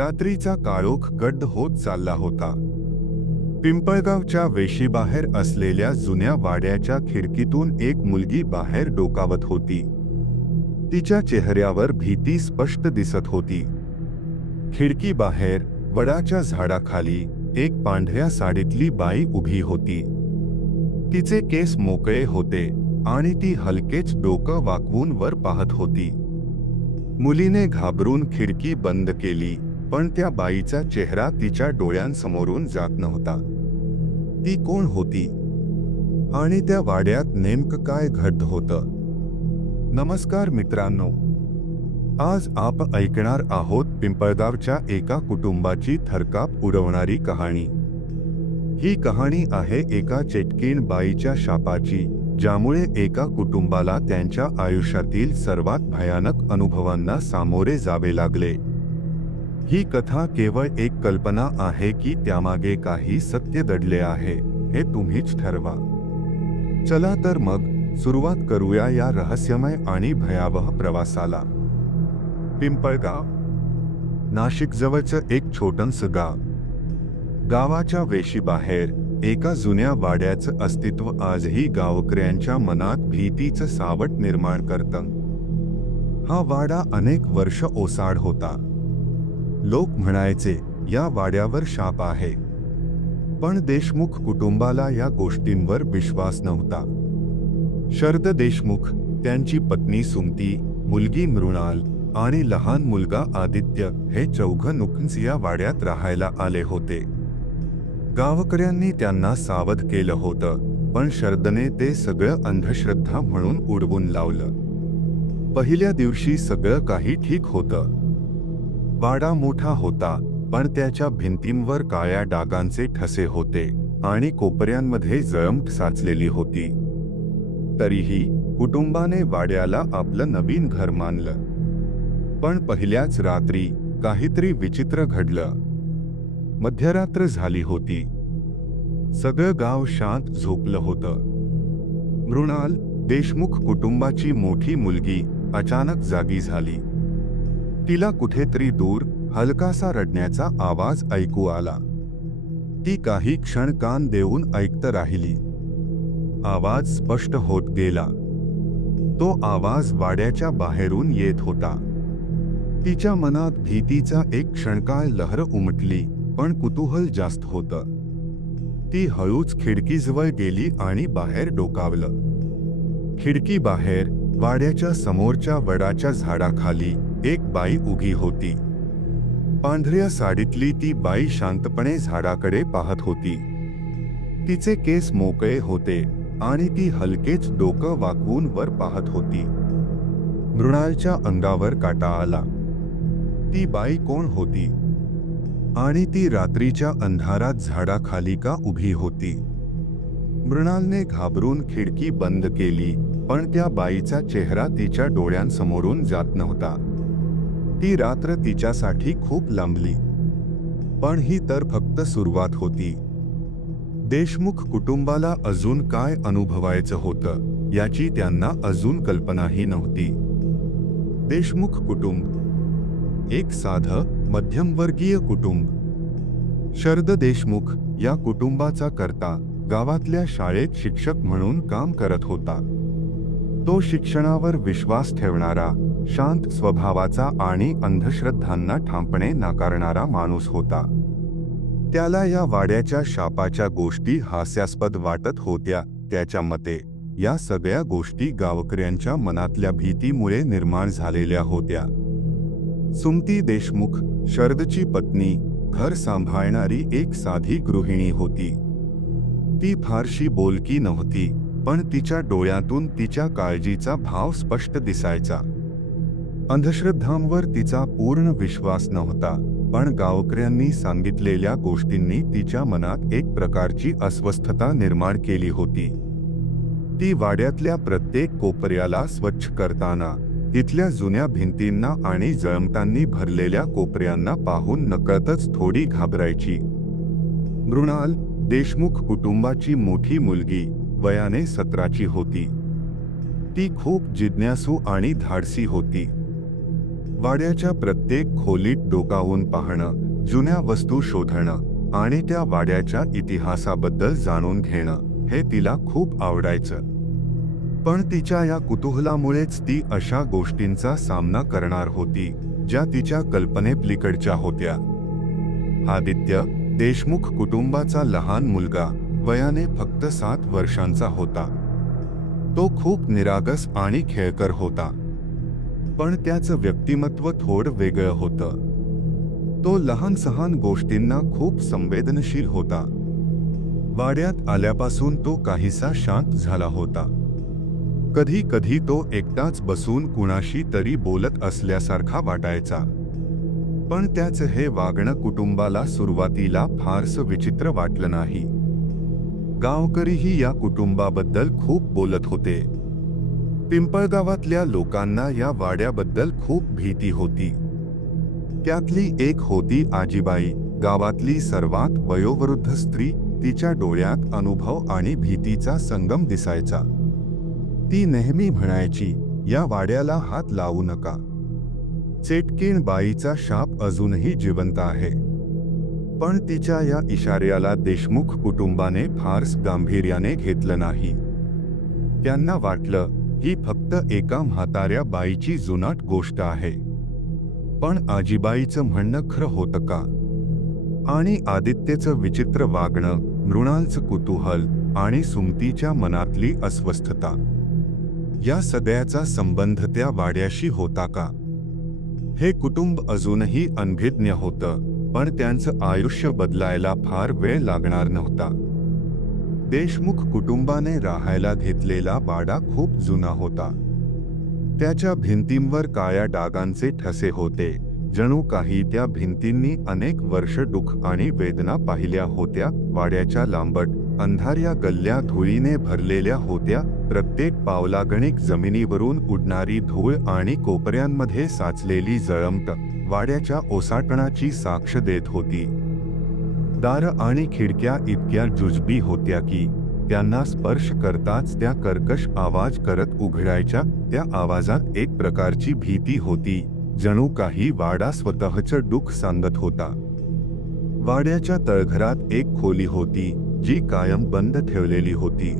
रात्रीचा काळोख गड्ड होत चालला होता. पिंपळगावच्या वेशीबाहेर असलेल्या जुन्या वाड्याच्या खिडकीतून एक मुलगी बाहेर डोकावत होती. तिच्या चेहऱ्यावर भीती स्पष्ट दिसत होती. खिडकी बाहेर वडाच्या झाडाखाली एक पांढऱ्या साडीतली बाई उभी होती. तिचे केस मोकळे होते आणि ती हलकेच डोकं वाकवून वर पाहत होती. मुलीने घाबरून खिडकी बंद केली. पण त्या बाईचा चेहरा तिच्या डोळ्यांसमोरून जात नव्हता. ती कोण होती? आणि त्या वाड्यात नेमकं काय घडत होतं? नमस्कार मित्रांनो. आज आप ऐकणार आहोत पिंपळगावच्या एका कुटुंबाची थरकाप उडवणारी कहाणी. ही कहाणी आहे एका चेटकीण बाईच्या शापाची ज्यामुळे एका कुटुंबाला त्यांच्या आयुष्यातील सर्वात भयानक अनुभवांना सामोरे जावे लागले. ही कथा केवळ एक कल्पना आहे की त्यामागे काही सत्य दडले आहे हे तुम्हीच ठरवा. चला तर मग सुरुवात करूया या रहस्यमय आणि भयावह प्रवासाला. पिंपळगाव. नाशिकजवळचं एक छोटंसं गाव. गावाच्या वेशीबाहेर एका जुन्या वाड्याचं अस्तित्व आजही गावकऱ्यांच्या मनात भीतीचं सावट निर्माण करतं. हा वाडा अनेक वर्ष ओसाड होता. लोक म्हणायचे या वाड्यावर शाप आहे. पण देशमुख कुटुंबाला या गोष्टींवर विश्वास नव्हता. शरद देशमुख त्यांची पत्नी सुमती मुलगी मृणाल आणि लहान मुलगा आदित्य हे चौघ नुकंच या वाड्यात राहायला आले होते. गावकऱ्यांनी त्यांना सावध केलं होतं पण शरदने ते सगळं अंधश्रद्धा म्हणून उडवून लावलं. पहिल्या दिवशी सगळं काही ठीक होतं. वाडा मोठा होता पण त्याच्या भिंतींवर काळ्या डागांचे ठसे होते आणि कोपऱ्यांमध्ये जळमट साचलेली होती. तरीही कुटुंबाने वाड्याला आपलं नवीन घर मानलं. पण पहिल्याच रात्री काहीतरी विचित्र घडलं. मध्यरात्र झाली होती. सगळं गाव शांत झोपलं होतं. मृणाल देशमुख कुटुंबाची मोठी मुलगी अचानक जागी झाली. तिला कुठेतरी दूर हलकासा रडण्याचा आवाज ऐकू आला. ती काही क्षण कान देऊन ऐकत राहिली. आवाज स्पष्ट होत गेला. तो आवाज वाड्याच्या बाहेरून येत होता. तिच्या मनात भीतीचा एक क्षणकाळ लहर उमटली पण कुतूहल जास्त होतं. ती हळूच खिडकीजवळ गेली आणि बाहेर डोकावलं. खिडकी बाहेर वाड्याच्या समोरच्या वडाच्या झाडाखाली एक बाई उगी होती. पांढऱ्या साडीतली ती बाई शांतपणे झाडाकडे पाहत होती. तिचे केस मोकळे होते आणि ती हलकेच डोकं वाकवून वर पाहत होती. मृणालच्या अंगावर काटा आला. ती बाई कोण होती? आणि ती रात्रीच्या अंधारात झाडाखाली का उभी होती? मृणालने घाबरून खिडकी बंद केली पण त्या बाईचा चेहरा तिच्या डोळ्यांसमोरून जात नव्हता. ती रात्र तिच्यासाठी खूप लांबली. पण ही तर फक्त सुरुवात होती. देशमुख कुटुंबाला अजून काय अनुभवायचं होतं याची त्यांना अजून कल्पनाही नव्हती. देशमुख कुटुंब एक साधं मध्यमवर्गीय कुटुंब. शरद देशमुख या कुटुंबाचा करता गावातल्या शाळेत शिक्षक म्हणून काम करत होता. तो शिक्षणावर विश्वास ठेवणारा शांत स्वभावाचा आणि अंधश्रद्धांना ठामपणे नाकारणारा माणूस होता. त्याला या वाड्याच्या शापाच्या गोष्टी हास्यास्पद वाटत होत्या. त्याच्या मते या सगळ्या गोष्टी गावकऱ्यांच्या मनातल्या भीतीमुळे निर्माण झालेल्या होत्या. सुमती देशमुख शरदची पत्नी घर सांभाळणारी एक साधी गृहिणी होती. ती फारशी बोलकी नव्हती पण तिच्या डोळ्यातून तिच्या काळजीचा भाव स्पष्ट दिसायचा. अंधश्रद्धांवर तिचा पूर्ण विश्वास नव्हता पण गावकऱ्यांनी सांगितलेल्या गोष्टींनी तिच्या मनात एक प्रकारची अस्वस्थता निर्माण केली होती. ती वाड्यातल्या प्रत्येक कोपऱ्याला स्वच्छ करताना तिथल्या जुन्या भिंतींना आणि जळमतांनी भरलेल्या कोपऱ्यांना पाहून नकळतच थोडी घाबरायची. मृणाल देशमुख कुटुंबाची मोठी मुलगी वयाने सतराची होती. ती खूप जिज्ञासू आणि धाडसी होती. वाड्याच्या प्रत्येक खोलीत डोकावून पाहणं जुन्या वस्तू शोधणं आणि त्या वाड्याच्या इतिहासाबद्दल जाणून घेणं हे तिला खूप आवडायचं. पण तिच्या या कुतूहलामुळेच ती अशा गोष्टींचा सामना करणार होती ज्या तिच्या कल्पनेपलीकडच्या होत्या. आदित्य देशमुख कुटुंबाचा लहान मुलगा वयाने फक्त सात वर्षांचा होता. तो खूप निरागस आणि खेळकर होता. पण त्याचं व्यक्तिमत्व थोडं वेगळं होतं. तो लहान सहान गोष्टींना खूप संवेदनशील होता. वाड्यात आल्यापासून तो काहीसा शांत झाला होता. कधी कधी तो एकटाच बसून कुणाशी तरी बोलत असल्यासारखा वाटायचा. पण त्याचं हे वागणं कुटुंबाला सुरुवातीला फारसं विचित्र वाटलं नाही. गावकरीही या कुटुंबाबद्दल खूप बोलत होते. पिंपळगावातल्या लोकांना या वाड्याबद्दल खूप भीती होती. त्यातली एक होती आजीबाई गावातली सर्वात वयोवृद्ध स्त्री तिच्या डोळ्यात अनुभव आणि भीतीचा संगम दिसायचा. ती नेहमी म्हणायची या वाड्याला हात लावू नका. चेटकीण बाईचा शाप अजूनही जिवंत आहे. पण तिच्या या इशाऱ्याला देशमुख कुटुंबाने फारस गांभीर्याने घेतलं नाही. त्यांना वाटलं ही फक्त एका म्हाताऱ्या बाईची जुनाट गोष्ट आहे. पण आजीबाईचं म्हणणं खरं होतं का? आणि आदित्यचं विचित्र वागणं मृणालचं कुतूहल आणि सुमतीच्या मनातली अस्वस्थता या सगळ्याचा संबंध त्या वाड्याशी होता का? हे कुटुंब अजूनही अनभिज्ञ होतं पण त्यांचं आयुष्य बदलायला फार वेळ लागणार नव्हता. देशमुख कुटुंबाने राहायला घेतलेला वाडा खूप जुना होता. त्याच्या भिंतींवर काळ्या डागांचे ठसे होते. जणू काही त्या भिंतींनी अनेक वर्ष दुःख आणि वेदना पाहिल्या होत्या. वाड्याच्या लांबट अंधाऱ्या गल्ल्या धुळीने भरलेल्या होत्या. प्रत्येक पावलागणिक जमिनीवरून उडणारी धूळ आणि कोपऱ्यांमध्ये साचलेली जळमट वाड्याच्या ओसाटणाची साक्ष देत होती. दार आणि खिडक्या इतक्या जुजबी होत्या की त्यांना स्पर्श करताच त्या कर्कश आवाज करत उघडायच्या त्या आवाजात एक प्रकारची भीती होती जणू काही वाडा स्वतःचं दुःख सांगत होता. वाड्याच्या तळघरात एक खोली होती जी कायम बंद ठेवलेली होती.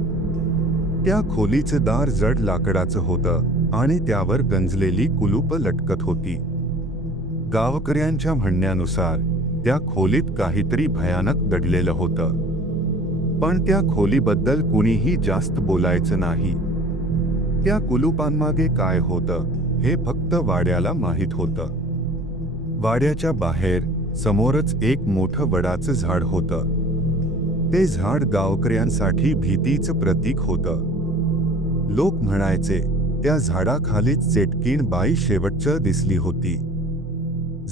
त्या खोलीचं दार जड लाकडाचं होतं आणि त्यावर गंजलेली कुलूप लटकत होती. गावकऱ्यांच्या म्हणण्यानुसार त्या खोलीत काहीतरी भयानक दडलेलं होतं. पण त्या खोलीबद्दल कुणीही जास्त बोलायचं नाही. त्या कुलुपांमागे काय होतं हे फक्त वाड्याला माहीत होतं. वाड्याच्या बाहेर समोरच एक मोठं वडाचं झाड होतं. ते झाड गावकऱ्यांसाठी भीतीचं प्रतीक होतं. लोक म्हणायचे त्या झाडाखालीच चेटकीण बाई शेवटचं दिसली होती.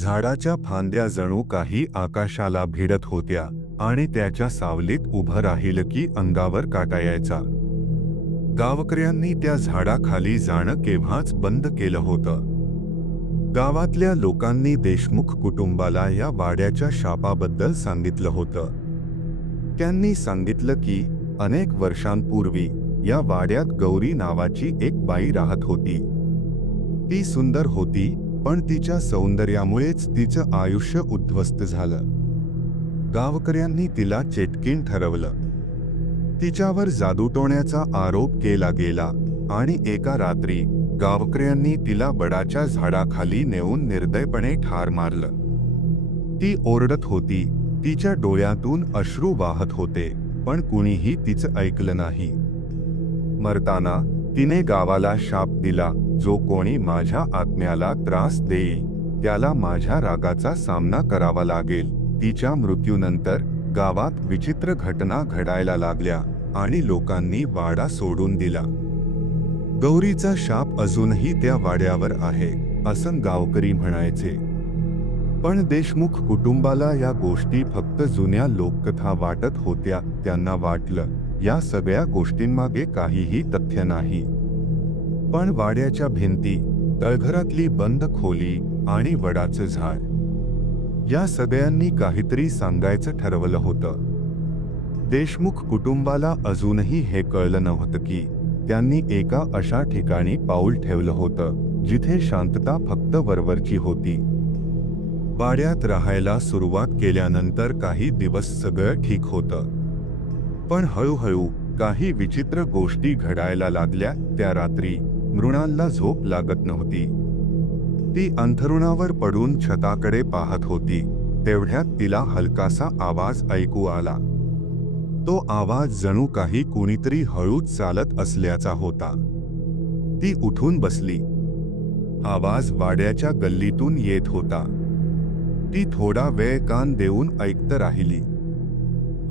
झाडाच्या फांद्या जणू काही आकाशाला भिडत होत्या आणि त्याच्या सावलीत उभं राहिलं की अंगावर काटा यायचा. गावकऱ्यांनी त्या झाडाखाली जाणं केव्हाच बंद केलं होतं. गावातल्या लोकांनी देशमुख कुटुंबाला या वाड्याच्या शापाबद्दल सांगितलं होतं. त्यांनी सांगितलं की अनेक वर्षांपूर्वी या वाड्यात गौरी नावाची एक बाई राहत होती. ती सुंदर होती पण तिच्या सौंदर्यामुळेच तिचं आयुष्य उद्ध्वस्त झालं. गावकऱ्यांनी तिला चेटकीण ठरवलं. तिच्यावर जादूटोण्याचा आरोप केला गेला आणि एका रात्री गावकऱ्यांनी तिला बडाच्या झाडाखाली नेऊन निर्दयपणे ठार मारलं. ती ओरडत होती तिच्या डोळ्यातून अश्रू वाहत होते पण कुणीही तिचं ऐकलं नाही. मरताना तिने गावाला शाप दिला जो कोणी माझ्या आत्म्याला त्रास देईल त्याला माझ्या रागाचा सामना करावा लागेल. तिच्या मृत्यूनंतर गावात विचित्र घटना घडायला लागल्या आणि लोकांनी वाडा सोडून दिला. गौरीचा शाप अजूनही त्या वाड्यावर आहे असं गावकरी म्हणायचे. पण देशमुख कुटुंबाला या गोष्टी फक्त जुन्या लोककथा वाटत होत्या त्यांना वाटलं. या सगळ्या गोष्टींमागे काहीही तथ्य नाही. पण वाड्याच्या भिंती तळघरातली बंद खोली आणि वडाचं झाड या सगळ्यांनी काहीतरी सांगायचं ठरवलं होतं. देशमुख कुटुंबाला अजूनही हे कळलं नव्हतं की त्यांनी एका अशा ठिकाणी पाऊल ठेवलं होतं जिथे शांतता फक्त वरवरची होती. वाड्यात राहायला सुरुवात केल्यानंतर काही दिवस सगळं ठीक होतं. पण हळूहळू काही विचित्र गोष्टी घडायला लागल्या त्या रात्री. मृणालला झोप लागत नव्हती. ती अंथरुणावर पडून छताकडे पाहत होती. तेवढ्यात तिला हलकासा आवाज ऐकू आला. तो आवाज जणू काही कुणीतरी हळूच चालत असल्याचा होता. ती उठून बसली. आवाज वाड्याच्या गल्लीतून येत होता. ती थोडा वेळ कान देऊन ऐकत राहिली.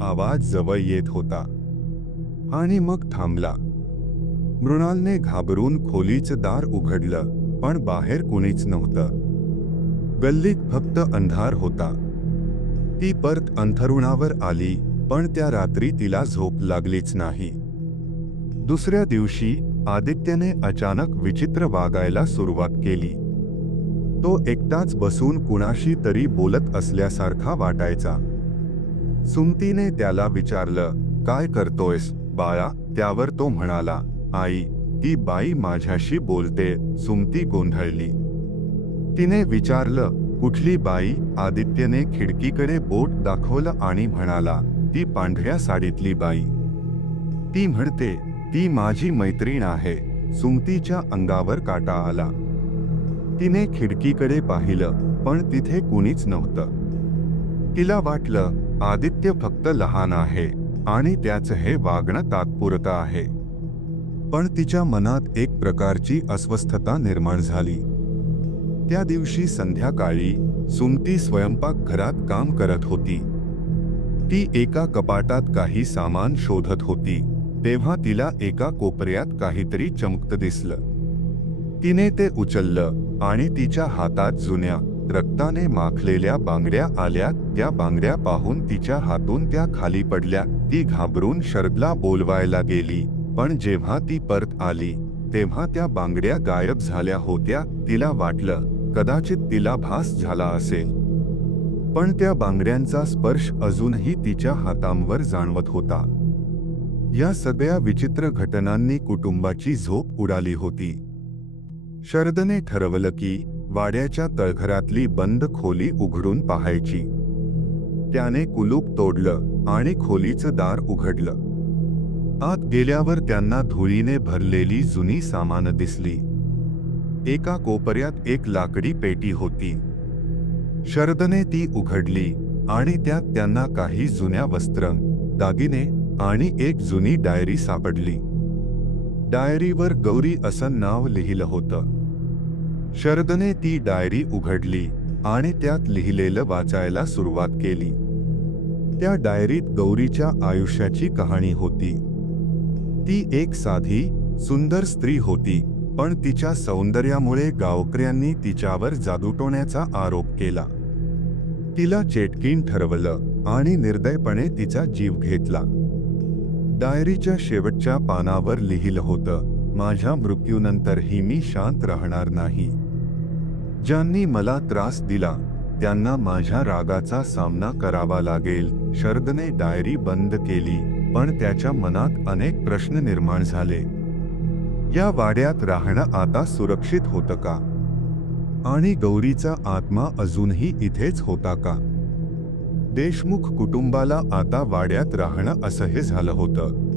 आवाज जवळ येत होता. आणि मग थांबला. मृणालने घाबरून खोलीचं दार उघडलं पण बाहेर कुणीच नव्हतं. गल्लीत फक्त अंधार होता. ती परत अंथरुणावर आली पण त्या रात्री तिला झोप लागलीच नाही. दुसऱ्या दिवशी आदित्यने अचानक विचित्र वागायला सुरुवात केली. तो एकटाच बसून कुणाशी तरी बोलत असल्यासारखा वाटायचा. सुमतीने त्याला विचारलं काय करतोयस? बाळा त्यावर तो म्हणाला आई ती बाई माझ्याशी बोलते सुमती गोंधळली. तिने विचारलं कुठली बाई? आदित्यने खिडकीकडे बोट दाखवलं आणि म्हणाला ती पांढऱ्या साडीतली बाई. ती म्हणते ती माझी मैत्रीण आहे. सुमतीच्या अंगावर काटा आला. तिने खिडकीकडे पाहिलं पण तिथे कुणीच नव्हतं. तिला वाटलं आदित्य फक्त लहान आहे आणि त्याचं हे वागणं तात्पुरतं आहे. पण तिच्या मनात एक प्रकारची अस्वस्थता निर्माण झाली. त्या दिवशी संध्याकाळी सुमती स्वयंपाकघरात काम करत होती. ती एका कपाटात काही सामान शोधत होती तेव्हा तिला एका कोपऱ्यात काहीतरी चमकत दिसलं. तिने ते उचललं आणि तिच्या हातात जुन्या रक्ताने माखलेल्या बांगड्या आल्या त्या बांगड्या पाहून तिच्या हातून त्या खाली पडल्या. ती घाबरून शरदला बोलवायला गेली. पण जेव्हा ती परत आली तेव्हा त्या बांगड्या गायब झाल्या होत्या तिला वाटलं कदाचित तिला भास झाला असेल. पण त्या बांगड्यांचा स्पर्श अजूनही तिच्या हातांवर जाणवत होता. या सगळ्या विचित्र घटनांनी कुटुंबाची झोप उडाली होती. शरदने ठरवलं की वाड्याच्या तळघरातली बंद खोली उघडून पाहायची. त्याने कुलूप तोडलं आणि खोलीचं दार उघडलं. आत गेल्यावर त्यांना धुळीने भरलेली जुनी सामान दिसली. एका कोपऱ्यात एक लाकडी पेटी होती. शरदने ती उघडली आणि त्यात त्यांना काही जुन्या वस्त्र दागिने आणि एक जुनी डायरी सापडली. डायरीवर गौरी असं नाव लिहिलं होतं. शरदने ती डायरी उघडली आणि त्यात लिहिलेलं वाचायला सुरुवात केली. त्या डायरीत गौरीच्या आयुष्याची कहाणी होती. ती एक साधी सुंदर स्त्री होती पण तिच्या सौंदर्यामुळे गावकऱ्यांनी तिच्यावर जादूटोण्याचा आरोप केला. तिला चेटकीन ठरवलं आणि निर्दयपणे तिचा जीव घेतला. डायरीच्या शेवटच्या पानावर लिहिलं होतं माझ्या मृत्यूनंतरही मी शांत राहणार नाही. ज्यांनी मला त्रास दिला त्यांना माझ्या रागाचा सामना करावा लागेल. शरदने डायरी बंद केली पण त्याच्या मनात अनेक प्रश्न निर्माण झाले. या वाड्यात राहणं आता सुरक्षित होतं का? आणि गौरीचा आत्मा अजूनही इथेच होता का? देशमुख कुटुंबाला आता वाड्यात राहणं असह्य झालं होतं.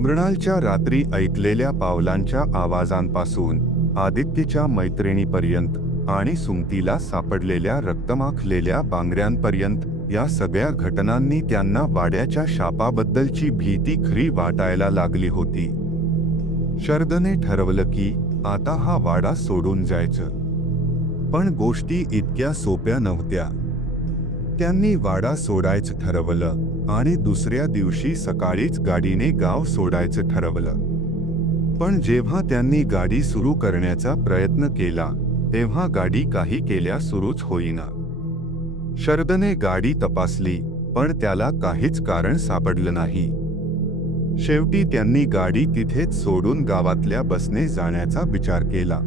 मृणालच्या रात्री ऐकलेल्या पावलांच्या आवाजांपासून आदित्यच्या मैत्रिणीपर्यंत आणि सुंगतीला सापडलेल्या रक्तमाखलेल्या बांगऱ्यांपर्यंत या सगळ्या घटनांनी त्यांना वाड्याच्या शापाबद्दलची भीती खरी वाटायला लागली होती. शरदने ठरवलं की आता हा वाडा सोडून जायचं. पण गोष्टी इतक्या सोप्या नव्हत्या. त्यांनी वाडा सोडायचं ठरवलं आणि दुसऱ्या दिवशी सकाळीच गाडीने गाव सोडायचं ठरवलं. पण जेव्हा त्यांनी गाडी सुरू करण्याचा प्रयत्न केला तेव्हा गाडी काही केल्या सुरूच होईना. शरदने गाडी तपासली पण त्याला काहीच कारण सापडलं नाही. शेवटी त्यांनी गाडी तिथेच सोडून गावातल्या बसने जाण्याचा विचार केला.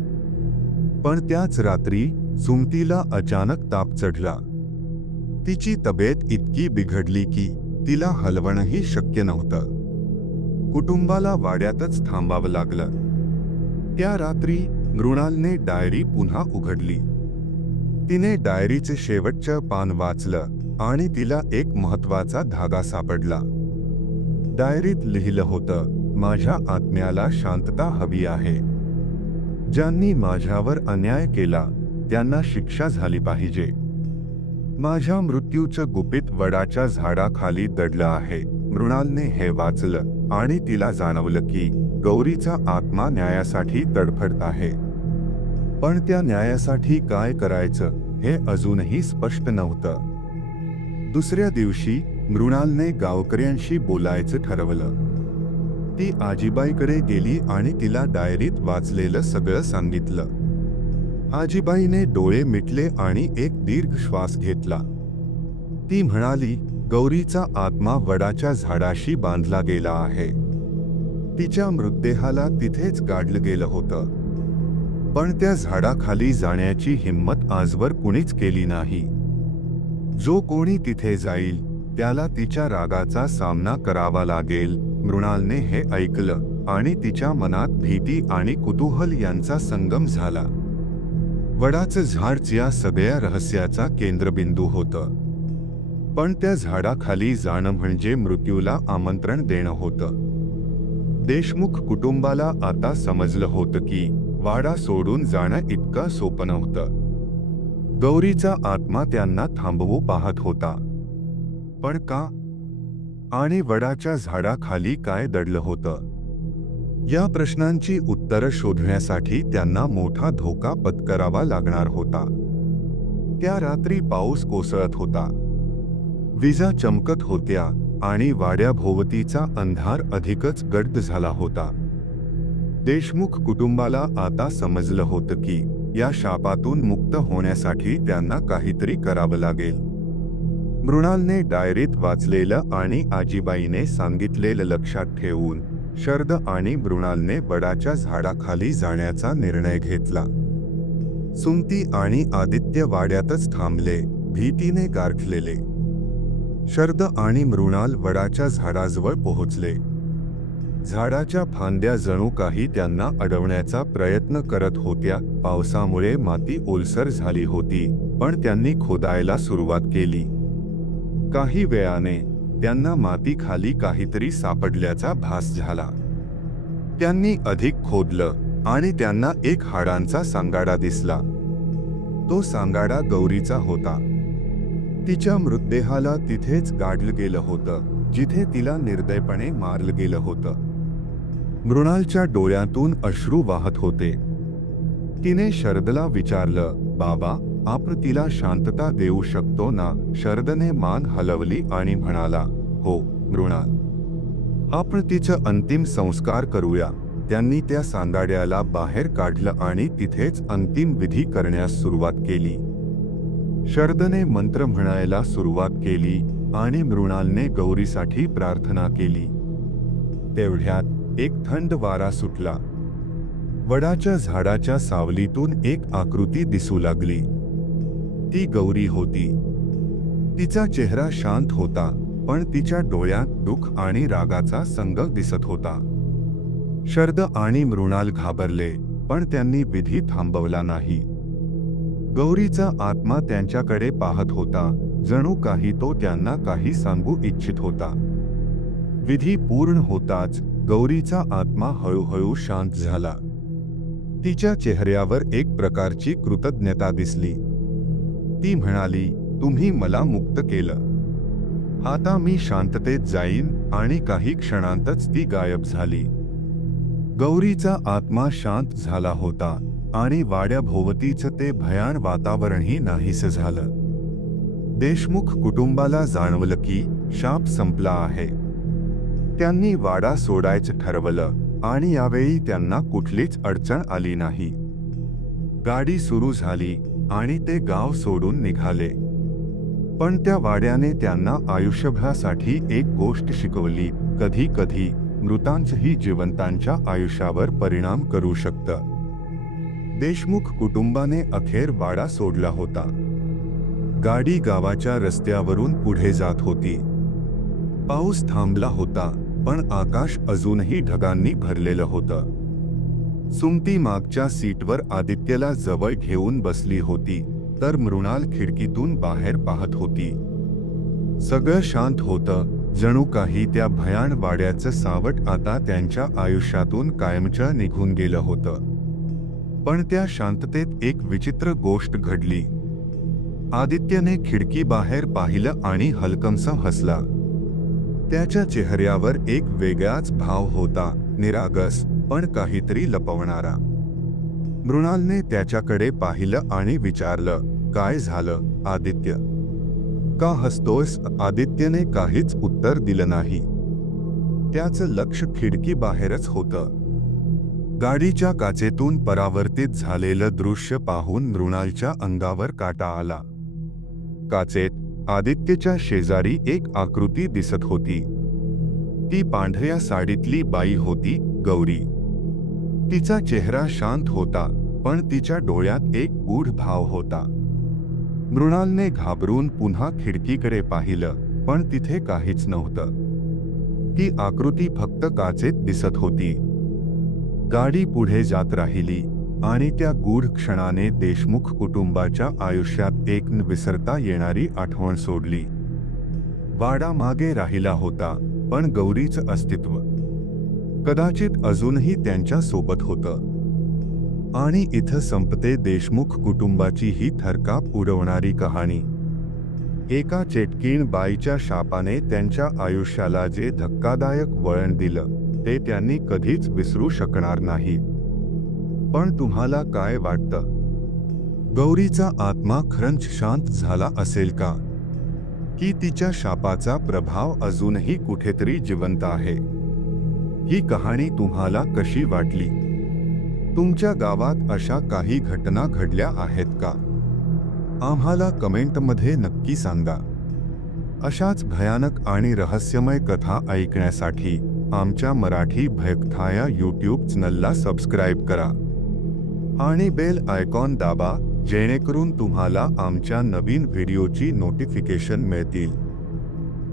पण त्याच रात्री सुमतीला अचानक ताप चढला. तिची तब्येत इतकी बिघडली की तिला हलवणंही शक्य नव्हतं. कुटुंबाला वाड्यातच थांबावं लागलं. त्या रात्री मृणालने डायरी पुन्हा उघडली. तिने डायरीचे शेवटचं पान वाचलं आणि तिला एक महत्त्वाचा धागा सापडला. डायरीत लिहिलं होतं माझ्या आत्म्याला शांतता हवी आहे. ज्यांनी माझ्यावर अन्याय केला त्यांना शिक्षा झाली पाहिजे. माझ्या मृत्यूचं गुपित वडाच्या झाडाखाली दडलं आहे. मृणालने हे वाचलं आणि तिला जाणवलं की गौरीचा आत्मा न्यायासाठी तडफडत आहे. पण त्या न्यायासाठी काय करायचं हे अजूनही स्पष्ट नव्हतं. दुसऱ्या दिवशी मृणालने गावकऱ्यांशी बोलायचं ठरवलं. ती आजीबाईकडे गेली आणि तिला डायरीत वाचलेलं सगळं सांगितलं. आजीबाईने डोळे मिटले आणि एक दीर्घ श्वास घेतला. ती म्हणाली गौरीचा आत्मा वडाच्या झाडाशी बांधला गेला आहे. तिच्या मृतदेहाला तिथेच गाडलं गेलं होतं. पण त्या झाडाखाली जाण्याची हिंमत आजवर कुणीच केली नाही. जो कोणी तिथे जाईल त्याला तिच्या रागाचा सामना करावा लागेल मृणालने हे ऐकलं आणि तिच्या मनात भीती आणि कुतूहल यांचा संगम झाला. वडाचं झाडच या सगळ्या रहस्याचा केंद्रबिंदू होतं. पण त्या झाडाखाली जाणं म्हणजे मृत्यूला आमंत्रण देणं होतं. देशमुख कुटुंबाला आता समजलं होतं की वाडा सोडून जाणं इतकं सोपं नव्हतं. गौरीचा आत्मा त्यांना थांबवू पाहत होता. पण का? आणि वडाच्या झाडाखाली काय दडलं होतं? या प्रश्नांची उत्तरं शोधण्यासाठी त्यांना मोठा धोका पत्करावा लागणार होता. त्या रात्री पाऊस कोसळत होता. विजा चमकत होत्या. आणि वाड्याभोवतीचा अंधार अधिकच गड्ड झाला होता. देशमुख कुटुंबाला आता समजलं होतं की या शापातून मुक्त होण्यासाठी त्यांना काहीतरी करावं लागेल. मृणालने डायरीत वाचलेलं आणि आजीबाईने सांगितलेलं लक्षात ठेवून शरद आणि मृणालने बडाच्या झाडाखाली जाण्याचा निर्णय घेतला. सुमती आणि आदित्य वाड्यातच थांबले भीतीने गारठलेले शरद आणि मृणाल वडाच्या झाडाजवळ पोहोचले. झाडाच्या फांद्या जणू काही त्यांना अडवण्याचा प्रयत्न करत होत्या. पावसामुळे माती ओलसर झाली होती पण त्यांनी खोदायला सुरुवात केली. काही वेळाने त्यांना मातीखाली काहीतरी सापडल्याचा भास झाला. त्यांनी अधिक खोदलं आणि त्यांना एक हाडांचा सांगाडा दिसला. तो सांगाडा गौरीचा होता. तिच्या मृतदेहाला तिथेच गाडलं गेलं होतं जिथे तिला निर्दयपणे मारलं गेलं होतं. मृणालच्या डोळ्यातून अश्रू वाहत होते. तिने शरदला विचारलं बाबा आपण तिला शांतता देऊ शकतो ना? शरदने मान हलवली आणि म्हणाला हो मृणाल. आपण तिचं अंतिम संस्कार करूया. त्यांनी त्या सांदाड्याला बाहेर काढलं आणि तिथेच अंतिम विधी करण्यास सुरुवात केली. शरदने मंत्र म्हणायला सुरुवात केली आणि मृणालने गौरीसाठी प्रार्थना केली. तेवढ्यात एक थंड वारा सुटला. वडाच्या झाडाच्या सावलीतून एक आकृती दिसू लागली. ती गौरी होती. तिचा चेहरा शांत होता पण तिच्या डोळ्यात दुःख आणि रागाचा संग दिसत होता. शरद आणि मृणाल घाबरले पण त्यांनी विधी थांबवला नाही. गौरीचा आत्मा त्यांच्याकडे पाहत होता. जणू काही तो त्यांना काही सांगू इच्छित होता. विधी पूर्ण होताच गौरीचा आत्मा हळूहळू शांत झाला. तिच्या चेहऱ्यावर एक प्रकारची कृतज्ञता दिसली. ती म्हणाली तुम्ही मला मुक्त केलं. आता मी शांततेत जाईन आणि काही क्षणांतच ती गायब झाली. गौरीचा आत्मा शांत झाला होता. आणि वाड्याभोवतीचं ते भयान वातावरणही नाहीसे झालं. देशमुख कुटुंबाला जाणवलं की शाप संपला आहे. त्यांनी वाडा सोडायचं ठरवलं आणि यावेळी त्यांना कुठलीच अडचण आली नाही. गाडी सुरू झाली आणि ते गाव सोडून निघाले. पण त्या वाड्याने त्यांना आयुष्यभरासाठी एक गोष्ट शिकवली कधी कधी मृतांचंही जिवंतांच्या आयुष्यावर परिणाम करू शकतं. देशमुख कुटुंबाने अखेर वाडा सोडला होता. गाडी गावाच्या रस्त्यावरून पुढे जात होती. पाऊस थांबला होता पण आकाश अजूनही ढगांनी भरलेलं होतं. सुमती मागच्या सीटवर आदित्यला जवळ घेऊन बसली होती तर मृणाल खिडकीतून बाहेर पाहत होती. सगळं शांत होतं जणू काही त्या भयाण वाड्याचं सावट आता त्यांच्या आयुष्यातून कायमच्या निघून गेलं होतं. पण त्या शांततेत एक विचित्र गोष्ट घडली. आदित्यने खिडकी बाहेर पाहिलं आणि हलकमसा हसला. त्याच्या चेहऱ्यावर एक वेगळाच भाव होता निरागस पण काहीतरी लपवणारा. मृणालने त्याच्याकडे पाहिलं आणि विचारलं काय झालं आदित्य? का हसतोस आदित्यने काहीच उत्तर दिलं नाही. त्याचं लक्ष खिडकी बाहेरच होतं. गाडीच्या काचेतून परावर्तित झालेलं दृश्य पाहून मृणालच्या अंगावर काटा आला. काचेत आदित्यच्या शेजारी एक आकृती दिसत होती. ती पांढऱ्या साडीतली बाई होती गौरी. तिचा चेहरा शांत होता पण तिच्या डोळ्यात एक गूढ भाव होता. मृणालने घाबरून पुन्हा खिडकीकडे पाहिलं पण तिथे काहीच नव्हतं. ती आकृती फक्त काचेत दिसत होती. गाडी पुढे जात राहिली आणि त्या गूढ क्षणाने देशमुख कुटुंबाच्या आयुष्यात एक न विसरता येणारी आठवण सोडली. वाडा मागे राहिला होता पण गौरीचं अस्तित्व. कदाचित अजूनही त्यांच्यासोबत होतं. आणि इथं संपते देशमुख कुटुंबाची ही थरकाप उडवणारी कहाणी. एका चेटकीण बाईच्या शापाने त्यांच्या आयुष्याला जे धक्कादायक वळण दिलं ते त्यांनी कधीच विसरू शकणार नाही. पण तुम्हाला काय वाटतं? गौरीचा आत्मा खरंच शांत झाला असेल का? की तिच्या शापाचा प्रभाव अजूनही कुठेतरी जिवंत आहे? ही कहाणी तुम्हाला कशी वाटली? तुमच्या गावात अशा काही घटना घडल्या आहेत का? आम्हाला कमेंटमध्ये नक्की सांगा. अशाच भयानक आणि रहस्यमय कथा ऐकण्यासाठी आमच्या मराठी भयकथाया यूट्यूब चॅनलला सबस्क्राईब करा. आणि बेल आयकॉन दाबा जेणेकरून तुम्हाला आमच्या नवीन व्हिडिओची नोटिफिकेशन मिळतील.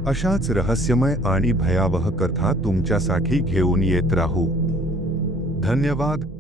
अशाच रहस्यमय आणि भयावह कथा तुमच्यासाठी घेऊन येत राहू. धन्यवाद.